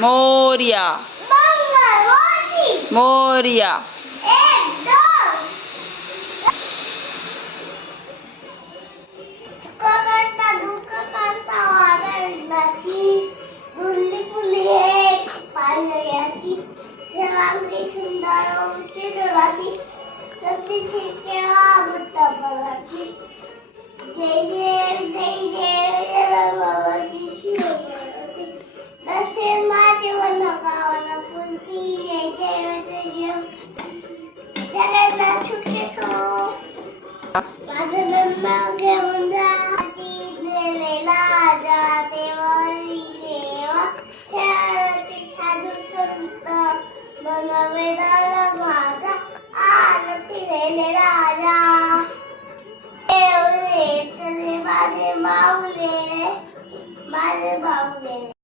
मोरया मोरया. जय देव जय देव जय भगवती शिवती दक्षिण माझे वन गावाला पुरती जय जय जय जगन्नाथ सुखे खो माझं नाव घेऊन जाती दिलेला जाते वरी देवा शरती साधू संत मनवेदाला माझा आरती दिले राजा माझे माऊले माझे माऊले.